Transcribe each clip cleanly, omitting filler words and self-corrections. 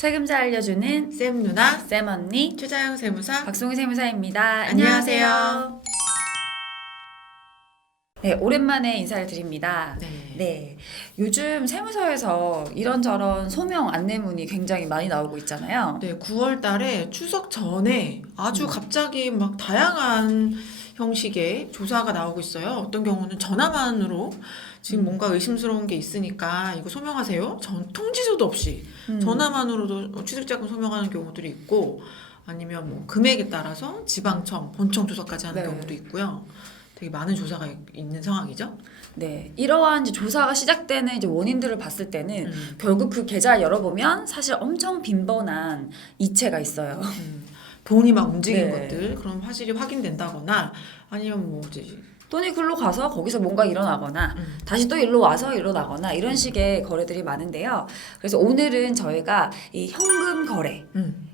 세금자 알려주는 쌤 누나, 쌤 언니 최자영 세무사. 박송희 세무사입니다. 안녕하세요. 네, 오랜만에 인사를 드립니다. 네, 요즘 세무서에서 이런저런 소명 안내문이 굉장히 많이 나오고 있잖아요. 네, 9월 달에 추석 전에 아주 갑자기 막 다양한 형식의 조사가 나오고 있어요. 어떤 경우는 전화만으로 지금 뭔가 의심스러운 게 있으니까 이거 소명하세요. 통지서도 없이 전화만으로도 취득자금 소명하는 경우들이 있고, 아니면 뭐 금액에 따라서 지방청, 본청 조사까지 하는 네. 경우도 있고요. 되게 많은 조사가 있는 상황이죠. 네, 이러한 이제 조사가 시작되는 이제 원인들을 봤을 때는 결국 그 계좌를 열어보면 사실 엄청 빈번한 이체가 있어요. 돈이 막 움직이는 네. 것들, 그런 화질이 확인된다거나, 아니면 뭐 이제 돈이 글로 가서 거기서 뭔가 일어나거나 다시 또 일로 와서 일어나거나 이런 식의 거래들이 많은데요. 그래서 오늘은 저희가 이 현금 거래,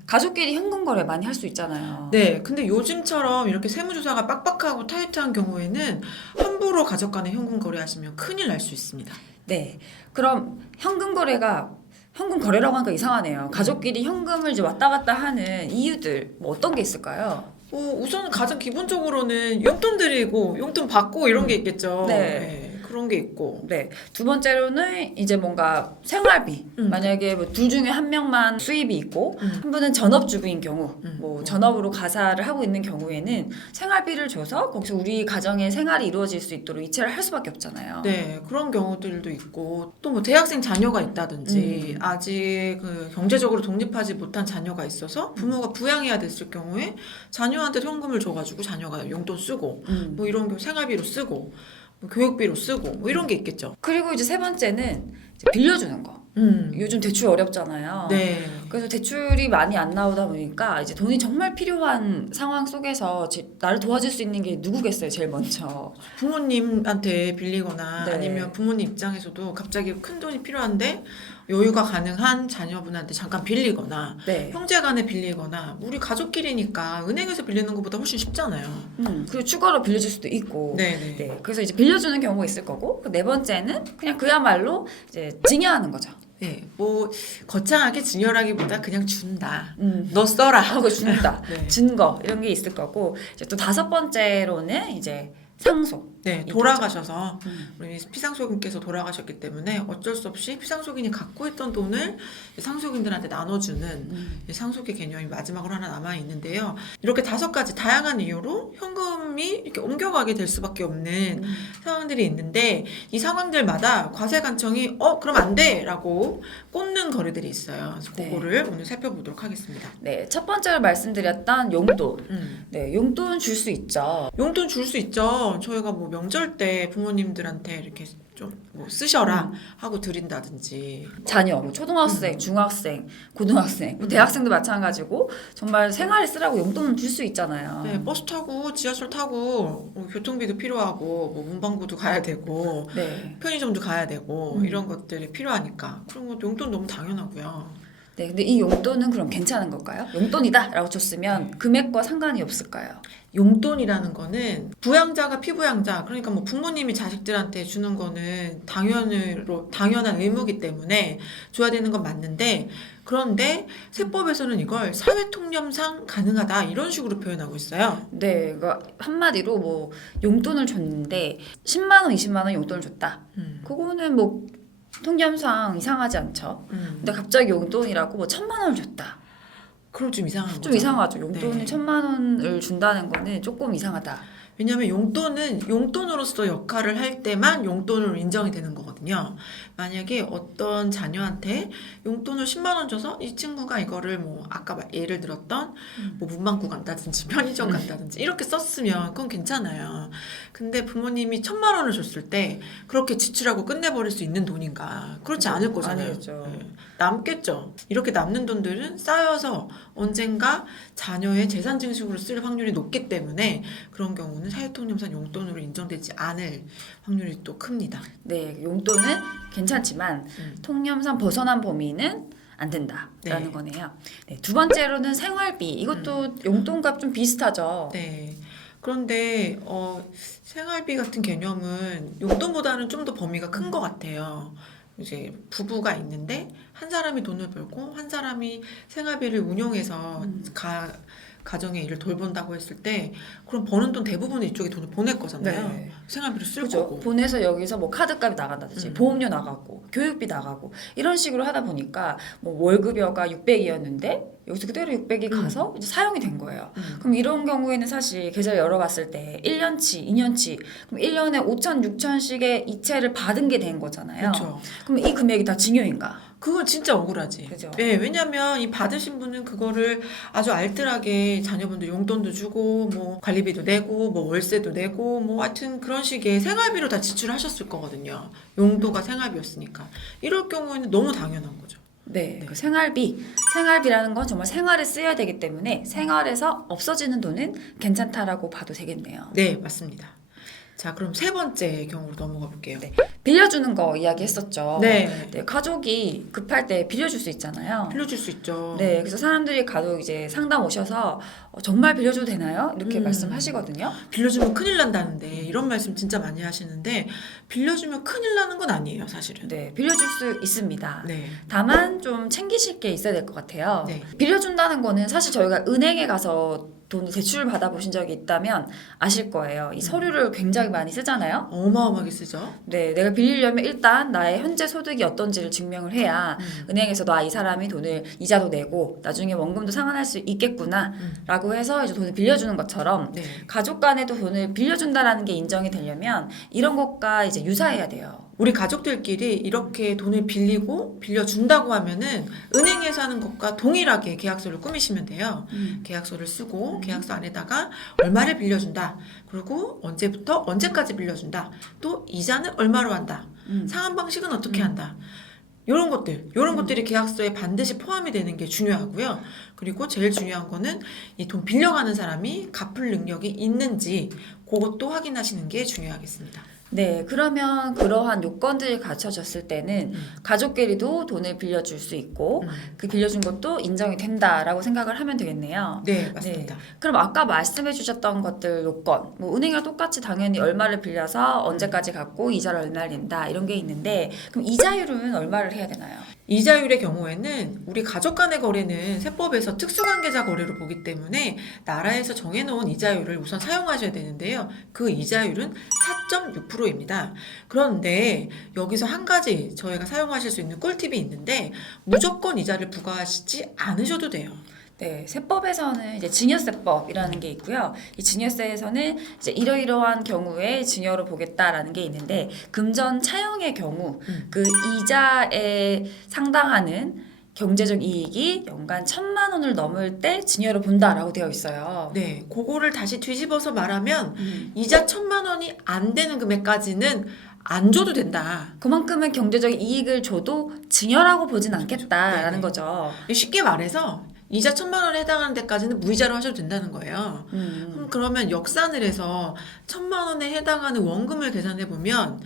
가족끼리 현금 거래 많이 할 수 있잖아요. 네, 근데 요즘처럼 이렇게 세무조사가 빡빡하고 타이트한 경우에는 함부로 가족 간에 현금 거래하시면 큰일 날 수 있습니다. 네, 그럼 현금 거래라고 하니까 이상하네요. 가족끼리 현금을 이제 왔다 갔다 하는 이유들 뭐 어떤 게 있을까요? 우선 가장 기본적으로는 용돈 드리고 용돈 받고 이런 게 있겠죠. 네. 그런 게 있고. 네, 두 번째로는 이제 뭔가 생활비. 만약에 뭐 둘 중에 한 명만 수입이 있고 한 분은 전업주부인 경우, 뭐 전업으로 가사를 하고 있는 경우에는 생활비를 줘서 거기서 우리 가정의 생활이 이루어질 수 있도록 이체를 할 수밖에 없잖아요. 네, 그런 경우들도 있고, 또 뭐 대학생 자녀가 있다든지 아직 그 경제적으로 독립하지 못한 자녀가 있어서 부모가 부양해야 됐을 경우에 자녀한테 현금을 줘가지고 자녀가 용돈 쓰고 뭐 이런 경우 생활비로 쓰고 뭐 교육비로 쓰고 뭐 이런 게 있겠죠. 그리고 이제 세 번째는 이제 빌려주는 거. 요즘 대출 어렵잖아요. 네. 그래서 대출이 많이 안 나오다 보니까 이제 돈이 정말 필요한 상황 속에서 나를 도와줄 수 있는 게 누구겠어요, 제일 먼저. 부모님한테 빌리거나 네. 아니면 부모님 입장에서도 갑자기 큰 돈이 필요한데 여유가 가능한 자녀분한테 잠깐 빌리거나 네. 형제간에 빌리거나 우리 가족끼리니까 은행에서 빌리는 것보다 훨씬 쉽잖아요. 그리고 추가로 빌려줄 수도 있고. 네네. 네. 그래서 이제 빌려주는 경우가 있을 거고, 그 네 번째는 그냥 그야말로 이제 증여하는 거죠. 네, 뭐 거창하게 증여라기보다 그냥 준다. 음. 너 써라. 하고 준다. 네. 증거 이런 게 있을 거고, 이제 또 다섯 번째로는 이제 상속. 네, 있겠죠. 돌아가셔서 우리 피상속인께서 돌아가셨기 때문에 어쩔 수 없이 피상속인이 갖고 있던 돈을 상속인들한테 나눠주는 상속의 개념이 마지막으로 하나 남아 있는데요. 이렇게 5가지 다양한 이유로 현금이 이렇게 옮겨가게 될 수밖에 없는 상황들이 있는데, 이 상황들마다 과세관청이 그럼 안 돼라고 꽂는 거래들이 있어요. 그래서 네. 그거를 오늘 살펴보도록 하겠습니다. 네, 첫 번째로 말씀드렸던 용돈. 네, 용돈 줄 수 있죠. 용돈 줄 수 있죠. 저희가 뭐 명절 때 부모님들한테 이렇게 좀 뭐 쓰셔라 하고 드린다든지. 자녀, 뭐 초등학생, 중학생, 고등학생, 뭐 대학생도 마찬가지고 정말 생활에 쓰라고 용돈은 줄 수 있잖아요. 네, 버스 타고 지하철 타고 뭐 교통비도 필요하고 뭐 문방구도 가야 되고 네. 편의점도 가야 되고 이런 것들이 필요하니까 그런 거 용돈 너무 당연하고요. 네, 근데 이 용돈은 그럼 괜찮은 걸까요? 용돈이다라고 줬으면 금액과 상관이 없을까요? 용돈이라는 거는 부양자가 피부양자, 그러니까 뭐 부모님이 자식들한테 주는 거는 당연한 의무이기 때문에 줘야 되는 건 맞는데, 그런데 세법에서는 이걸 사회통념상 가능하다 이런 식으로 표현하고 있어요. 네, 그러니까 한마디로 뭐 용돈을 줬는데 10만 원, 20만 원 용돈을 줬다. 그거는 뭐 통념상 이상하지 않죠. 근데 갑자기 용돈이라고 뭐 1,000만 원을 줬다. 그럼 좀 이상한 좀 거죠. 이상하죠. 용돈을 네. 1,000만 원을 준다는 거는 조금 이상하다. 왜냐하면 용돈은 용돈으로서 역할을 할 때만 용돈으로 인정이 되는 거거든요. 만약에 어떤 자녀한테 용돈을 10만 원 줘서 이 친구가 이거를 뭐 아까 예를 들었던 뭐 문방구 간다든지 편의점 간다든지 이렇게 썼으면 그건 괜찮아요. 근데 부모님이 1,000만 원을 줬을 때 그렇게 지출하고 끝내버릴 수 있는 돈인가? 그렇지 않을 거잖아요. 아니겠죠. 네. 남겠죠. 이렇게 남는 돈들은 쌓여서 언젠가 자녀의 재산 증식으로 쓸 확률이 높기 때문에 그런 경우는 사회통념상 용돈으로 인정되지 않을 확률이 또 큽니다. 네, 용돈은 괜찮지만 통념상 벗어난 범위는 안 된다라는 네. 거네요. 네, 두 번째로는 생활비. 이것도 용돈과 좀 비슷하죠. 네. 그런데 생활비 같은 개념은 용돈보다는 좀 더 범위가 큰 것 같아요. 이제 부부가 있는데 한 사람이 돈을 벌고 한 사람이 생활비를 운용해서 가정의 일을 돌본다고 했을 때 그럼 버는 돈 대부분은 이쪽에 돈을 보낼 거잖아요. 네. 생활비를 쓸 그죠? 거고. 보내서 여기서 뭐 카드값이 나간다든지 음. 보험료 나가고 교육비 나가고 이런 식으로 하다 보니까 뭐 월급여가 600이었는데 여기서 그대로 600이 가서 이제 사용이 된 거예요. 그럼 이런 경우에는 사실 계좌를 열어봤을 때 1년치, 2년치 그럼 1년에 5천, 6천씩의 이체를 받은 게 된 거잖아요. 그렇죠. 그럼 이 금액이 다 증여인가? 그건 진짜 억울하지. 그죠? 네, 왜냐면 이 받으신 분은 그거를 아주 알뜰하게 자녀분들 용돈도 주고 뭐 관리비도 내고 뭐 월세도 내고 뭐 하여튼 그런 식의 생활비로 다 지출하셨을 거거든요. 용도가 생활비였으니까. 이럴 경우에는 너무 당연한 거죠. 네, 그 생활비라는 건 정말 생활에 쓰여야 되기 때문에 생활에서 없어지는 돈은 괜찮다라고 봐도 되겠네요. 네, 맞습니다. 자, 그럼 세 번째 경우로 넘어가 볼게요. 네. 빌려주는 거 이야기했었죠. 네. 네, 가족이 급할 때 빌려줄 수 있잖아요. 빌려줄 수 있죠. 네, 그래서 사람들이 가족 이제 상담 오셔서 정말 빌려줘도 되나요? 이렇게 말씀하시거든요. 빌려주면 큰일 난다는데 이런 말씀 진짜 많이 하시는데 빌려주면 큰일 나는 건 아니에요, 사실은. 네, 빌려줄 수 있습니다. 네. 다만 좀 챙기실 게 있어야 될 것 같아요. 네. 빌려준다는 거는 사실 저희가 은행에 가서 돈을 대출을 받아보신 적이 있다면 아실 거예요. 이 서류를 굉장히 많이 쓰잖아요. 어마어마하게 쓰죠. 네, 내가 빌리려면 일단 나의 현재 소득이 어떤지를 증명을 해야 은행에서도 이 사람이 돈을 이자도 내고 나중에 원금도 상환할 수 있겠구나 라고 해서 이제 돈을 빌려주는 것처럼 네. 가족 간에도 돈을 빌려준다라는 게 인정이 되려면 이런 것과 이제 유사해야 돼요. 우리 가족들끼리 이렇게 돈을 빌리고 빌려준다고 하면은 은행에서 하는 것과 동일하게 계약서를 꾸미시면 돼요. 계약서를 쓰고 계약서 안에다가 얼마를 빌려준다. 그리고 언제부터 언제까지 빌려준다. 또 이자는 얼마로 한다. 상환 방식은 어떻게 한다. 이런 것들이 계약서에 반드시 포함이 되는 게 중요하고요. 그리고 제일 중요한 거는 이 돈 빌려가는 사람이 갚을 능력이 있는지 그것도 확인하시는 게 중요하겠습니다. 네, 그러면 그러한 요건들이 갖춰졌을 때는 가족끼리도 돈을 빌려줄 수 있고 그 빌려준 것도 인정이 된다라고 생각을 하면 되겠네요. 네, 맞습니다. 그럼 아까 말씀해 주셨던 것들 요건, 뭐 은행이랑 똑같이 당연히 얼마를 빌려서 언제까지 갚고 이자를 얼마를 낸다 이런 게 있는데 그럼 이자율은 얼마를 해야 되나요? 이자율의 경우에는 우리 가족 간의 거래는 세법에서 특수관계자 거래로 보기 때문에 나라에서 정해놓은 이자율을 우선 사용하셔야 되는데요. 그 이자율은 4.6%입니다. 그런데 여기서 한 가지 저희가 사용하실 수 있는 꿀팁이 있는데 무조건 이자를 부과하시지 않으셔도 돼요. 네, 세법에서는 이제 증여세법이라는 게 있고요. 이 증여세에서는 이제 이러이러한 경우에 증여로 보겠다라는 게 있는데 금전 차용의 경우 그 이자에 상당하는 경제적 이익이 연간 1,000만 원을 넘을 때 증여로 본다라고 되어 있어요. 네, 그거를 다시 뒤집어서 말하면 이자 1,000만 원이 안 되는 금액까지는 안 줘도 된다. 그만큼의 경제적 이익을 줘도 증여라고 보진 않겠다라는 네네. 거죠. 쉽게 말해서 이자 1,000만 원에 해당하는 데까지는 무이자로 하셔도 된다는 거예요. 그러면 역산을 해서 1,000만 원에 해당하는 원금을 계산해 보면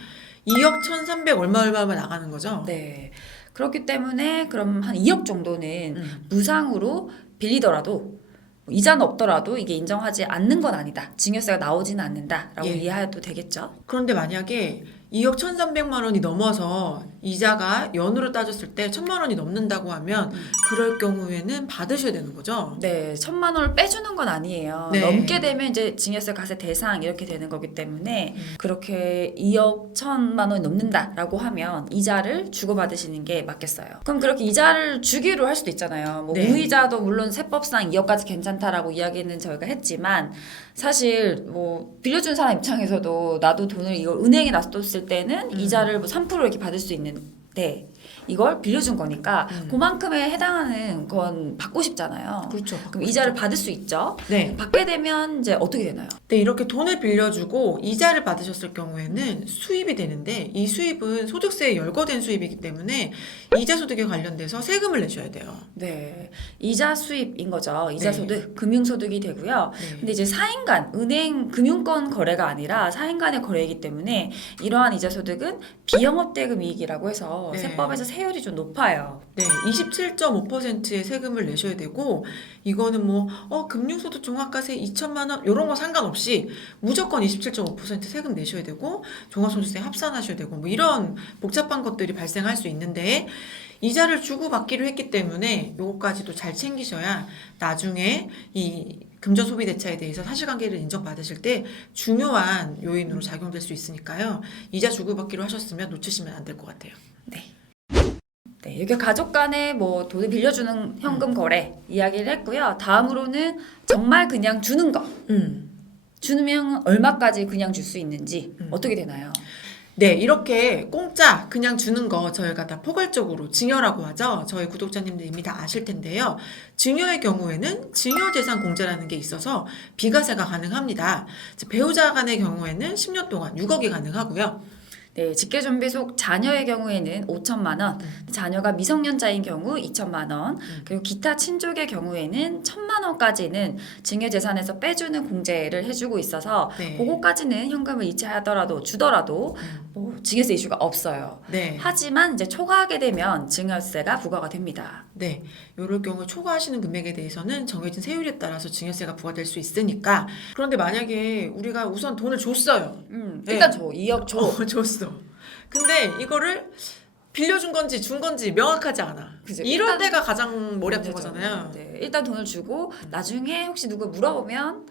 2억 1,300 얼마만 나가는 거죠. 네. 그렇기 때문에 그럼 한 2억 정도는 무상으로 빌리더라도 이자는 없더라도 이게 인정하지 않는 건 아니다. 증여세가 나오지는 않는다라고 예. 이해해도 되겠죠? 그런데 만약에 2억 1,300만 원이 넘어서 이자가 연으로 따졌을 때 1,000만 원이 넘는다고 하면 그럴 경우에는 받으셔야 되는 거죠. 네, 1,000만 원을 빼주는 건 아니에요. 네. 넘게 되면 이제 증여세 과세 대상 이렇게 되는 거기 때문에 그렇게 2억 1,000만 원이 넘는다라고 하면 이자를 주고받으시는 게 맞겠어요. 그럼 그렇게 이자를 주기로 할 수도 있잖아요. 뭐 네. 무이자도 물론 세법상 2억까지 괜찮다라고 이야기는 저희가 했지만 사실 뭐 빌려준 사람 입장에서도 나도 돈을 이걸 은행에 놔뒀을 때는 이자를 뭐 3% 이렇게 받을 수 있는데 이걸 빌려준 거니까 그만큼에 해당하는 건 받고 싶잖아요. 그렇죠. 그럼 이자를 받을 수 있죠. 네. 받게 되면 이제 어떻게 되나요? 네, 이렇게 돈을 빌려주고 이자를 받으셨을 경우에는 수입이 되는데 이 수입은 소득세에 열거된 수입이기 때문에 이자 소득에 관련돼서 세금을 내셔야 돼요. 네, 이자 수입인 거죠. 이자 네. 소득, 금융 소득이 되고요. 네. 근데 이제 사인 간, 은행 금융권 거래가 아니라 사인 간의 거래이기 때문에 이러한 이자 소득은 비영업 대금 이익이라고 해서 네. 세법에서 세율이 좀 높아요. 네, 27.5%의 세금을 내셔야 되고 이거는 뭐 금융소득 종합과세 2천만 원 이런 거 상관없이 무조건 27.5% 세금 내셔야 되고 종합소득세 합산하셔야 되고 뭐 이런 복잡한 것들이 발생할 수 있는데 이자를 주고받기로 했기 때문에 요거까지도 잘 챙기셔야 나중에 이 금전 소비 대차에 대해서 사실관계를 인정받으실 때 중요한 요인으로 작용될 수 있으니까요. 이자 주고받기로 하셨으면 놓치시면 안 될 것 같아요. 네. 네, 이렇게 가족 간에 뭐 돈을 빌려주는 현금 거래 이야기를 했고요. 다음으로는 정말 그냥 주는 거. 주면 얼마까지 그냥 줄 수 있는지 어떻게 되나요? 네, 이렇게 공짜 그냥 주는 거 저희가 다 포괄적으로 증여라고 하죠. 저희 구독자님들 이미 다 아실 텐데요. 증여의 경우에는 증여재산 공제라는 게 있어서 비과세가 가능합니다. 배우자 간의 경우에는 10년 동안 6억이 가능하고요. 네, 직계존비속 자녀의 경우에는 5천만 원, 자녀가 미성년자인 경우 2천만 원, 그리고 기타 친족의 경우에는 1천만 원까지는 증여재산에서 빼주는 공제를 해주고 있어서 네. 그거까지는 현금을 이체하더라도 주더라도 뭐 증여세 이슈가 없어요. 네. 하지만 이제 초과하게 되면 증여세가 부과가 됩니다. 네, 이럴 경우 초과하시는 금액에 대해서는 정해진 세율에 따라서 증여세가 부과될 수 있으니까. 그런데 만약에 우리가 우선 돈을 줬어요. 네. 일단 줘, 2억 줘. 줬어. 근데 이거를 빌려준 건지 준 건지 명확하지 않아. 그죠. 이럴 일단 때가 가장 머리 아픈 문제죠. 거잖아요. 네, 일단 돈을 주고 나중에 혹시 누가 물어보면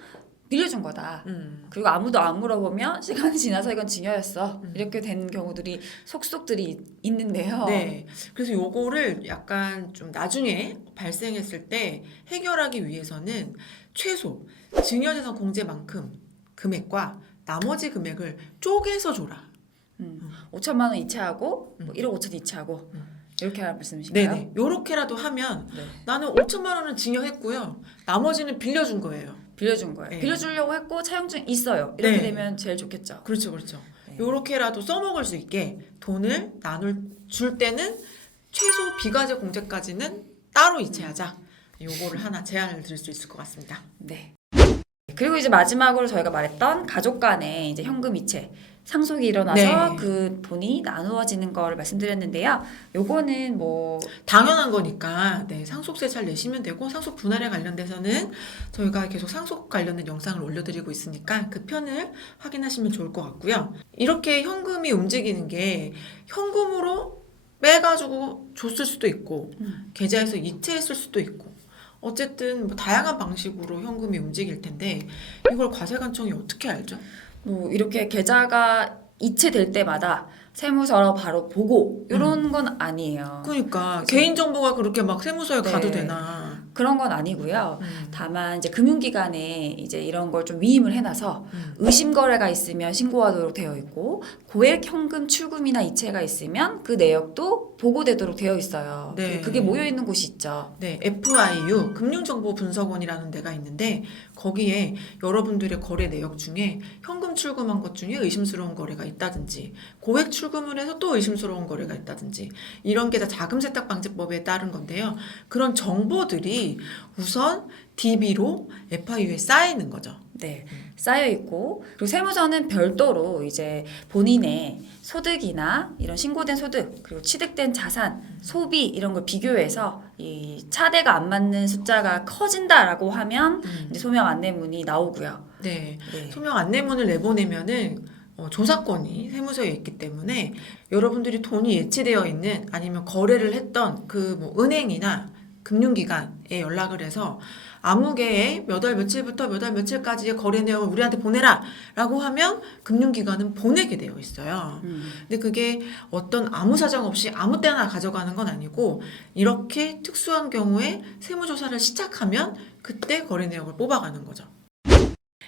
빌려준 거다. 그리고 아무도 안 물어보면 시간이 지나서 이건 증여였어. 이렇게 된 경우들이 속속들이 있는데요. 네. 그래서 요거를 약간 좀 나중에 발생했을 때 해결하기 위해서는 최소 증여재산 공제만큼 금액과 나머지 금액을 쪼개서 줘라. 5천만 원 이체하고 뭐 1억 5천 이체하고 이렇게 하는 말씀이신가요? 네네. 요렇게라도 하면 네. 나는 5천만 원은 증여했고요. 나머지는 빌려준 거예요. 빌려준 거예요. 네. 빌려주려고 했고 차용증 있어요. 이렇게 네. 되면 제일 좋겠죠. 그렇죠, 그렇죠. 네. 요렇게라도 써먹을 수 있게 돈을 줄 때는 최소 비과세 공제까지는 따로 이체하자. 요거를 하나 제안을 드릴 수 있을 것 같습니다. 네. 그리고 이제 마지막으로 저희가 말했던 가족 간의 이제 현금 이체 상속이 일어나서 네. 그 돈이 나누어지는 거를 말씀드렸는데요. 요거는 뭐 당연한 거니까 네, 상속세 잘 내시면 되고 상속 분할에 관련돼서는 저희가 계속 상속 관련된 영상을 올려드리고 있으니까 그 편을 확인하시면 좋을 것 같고요. 이렇게 현금이 움직이는 게 현금으로 빼가지고 줬을 수도 있고 계좌에서 이체했을 수도 있고 어쨌든 뭐 다양한 방식으로 현금이 움직일 텐데 이걸 과세관청이 어떻게 알죠? 뭐 이렇게 계좌가 이체될 때마다 세무서로 바로 보고 이런 건 아니에요. 그러니까 개인정보가 그렇게 막 세무서에 네. 가도 되나? 그런 건 아니고요. 다만 이제 금융기관에 이제 이런 걸 좀 위임을 해놔서 의심 거래가 있으면 신고하도록 되어 있고 고액 현금 출금이나 이체가 있으면 그 내역도 보고되도록 되어 있어요. 네. 그게 모여 있는 곳이 있죠. 네, FIU 금융정보분석원이라는 데가 있는데 거기에 여러분들의 거래 내역 중에 현금 출금한 것 중에 의심스러운 거래가 있다든지 고액 출금을 해서 또 의심스러운 거래가 있다든지 이런 게 다 자금세탁방지법에 따른 건데요. 그런 정보들이 우선 DB로 FIU에 쌓이는 거죠. 네, 쌓여 있고 그리고 세무서는 별도로 이제 본인의 소득이나 이런 신고된 소득 그리고 취득된 자산, 소비 이런 걸 비교해서 이 차대가 안 맞는 숫자가 커진다라고 하면 이제 소명 안내문이 나오고요. 네, 네. 소명 안내문을 내보내면은 조사권이 세무서에 있기 때문에 여러분들이 돈이 예치되어 있는 아니면 거래를 했던 그 뭐 은행이나 금융기관에 연락을 해서 아무개의 몇 월 며칠부터 몇 월 며칠까지의 거래 내역을 우리한테 보내라 라고 하면 금융기관은 보내게 되어 있어요. 근데 그게 어떤 아무 사정 없이 아무 때나 가져가는 건 아니고 이렇게 특수한 경우에 세무조사를 시작하면 그때 거래 내역을 뽑아가는 거죠.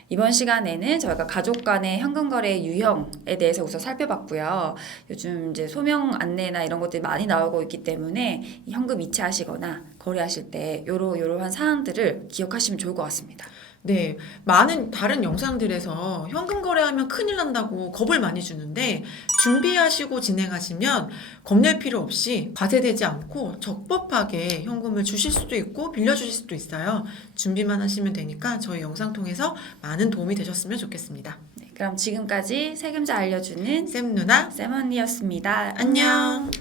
이번 시간에는 저희가 가족 간의 현금 거래의 유형에 대해서 우선 살펴봤고요. 요즘 이제 소명 안내나 이런 것들이 많이 나오고 있기 때문에 이 현금 이체하시거나 거래하실 때 요러한 사항들을 기억하시면 좋을 것 같습니다. 네, 많은 다른 영상들에서 현금 거래하면 큰일 난다고 겁을 많이 주는데 준비하시고 진행하시면 겁낼 필요 없이 과세되지 않고 적법하게 현금을 주실 수도 있고 빌려주실 수도 있어요. 준비만 하시면 되니까 저희 영상 통해서 많은 도움이 되셨으면 좋겠습니다. 네, 그럼 지금까지 세금자 알려주는 쌤 누나 쌤언니였습니다. 안녕.